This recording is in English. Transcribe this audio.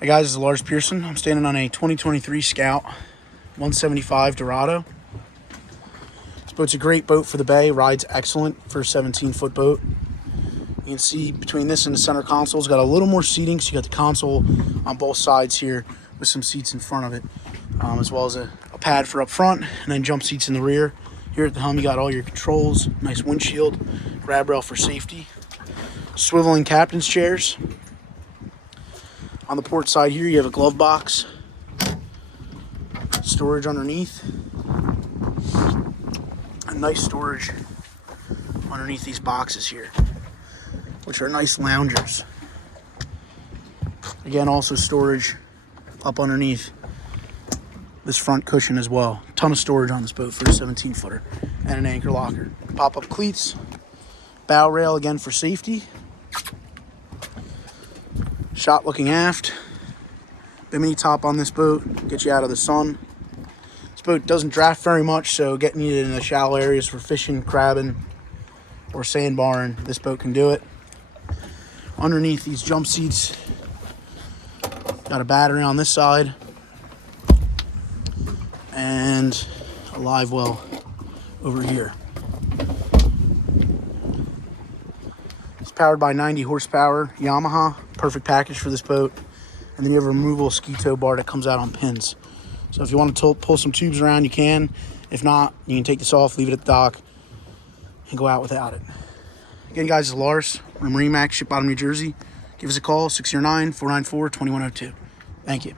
Hey guys, this is Lars Pearson. I'm standing on a 2023 Scout 175 Dorado. This boat's a great boat for the bay, rides excellent for a 17-foot boat. You can see between this and the center console, it's got a little more seating, so you got the console on both sides here with some seats in front of it, as well as a pad for up front and then jump seats in the rear. Here at the helm, you got all your controls, nice windshield, grab rail for safety, swiveling captain's chairs. On the port side here, you have a glove box, storage underneath, and nice storage underneath these boxes here, which are nice loungers. Again, also storage up underneath this front cushion as well. Ton of storage on this boat for a 17-footer, and an anchor locker. Pop-up cleats, bow rail again for safety. Shot looking aft. Bimini top on this boat, get you out of the sun. This boat doesn't draft very much, so getting you in the shallow areas for fishing, crabbing, or sandbarring, this boat can do it. Underneath these jump seats, got a battery on this side and a live well over here. Powered by 90 horsepower Yamaha, perfect package for this boat. And then you have a removable ski tow bar that comes out on pins. So if you want to pull some tubes around, you can. If not, you can take this off, leave it at the dock, and go out without it. Again, guys, this is Lars. We're MarineMax, Ship Bottom, New Jersey. Give us a call, 609-494-2102. Thank you.